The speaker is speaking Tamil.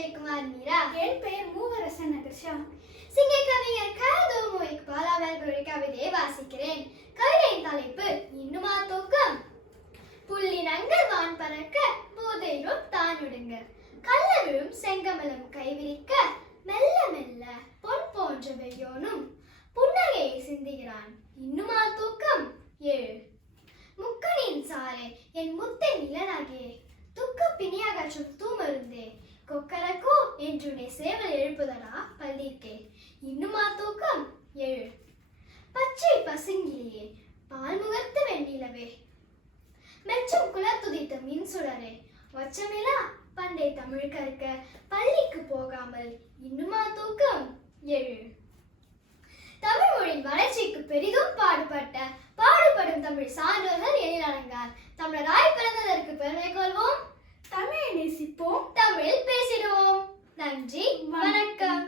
விஜயகுமார் மீரா. என் பெயர் மூவரசன் நகர்ஷா. சிங்க கவிஞர் கதோமோ இக்பால் அவர்களுடைய கவிதையை வாசிக்கிறேன். கவிதையின் தலைப்பு இன்னுமா தூக்கம். புள்ளினங்கள் வான் பறக்க போதையிலும் தானுடுங்க, கள்ள விழும் செங்கமலம் கைவிரிக்க மெல்ல மெல்ல பொன் போன்ற வெய்யோனும் புன்னகையை சிந்துகிறான். இன்னுமா தூக்கம். 7. முக்கனின் சாரே என் முத்தின் இளனாகியே, துக்க பிணியகற்றும் தூமருந்தே, கொக்கரக்கோ என்றுனை சேவல் எழுப்புதலா பள்ளிக்கே. இன்னுமா தூக்கம். 7. பச்சை பசுங்கிலியே பால் முகத்த வெண்ணிலவே, மெச்சும் குலத்துதித்த மின் சுடரே, வச்சமிலா பண்டை தமிழ் கற்க பள்ளிக்கு போகாமல் இன்னுமா தூக்கம். 7. தமிழ் மொழியின் வளர்ச்சிக்கு பெரிதும் பாடுபடும் தமிழ் சான்றோர்கள் எழிலடங்கார். தமிழராய் பிறந்ததற்கு பெருமை கொள்வோம், தமிழை நேசிப்போம், தமிழில் பேசிடுவோம். நன்றி, வணக்கம்.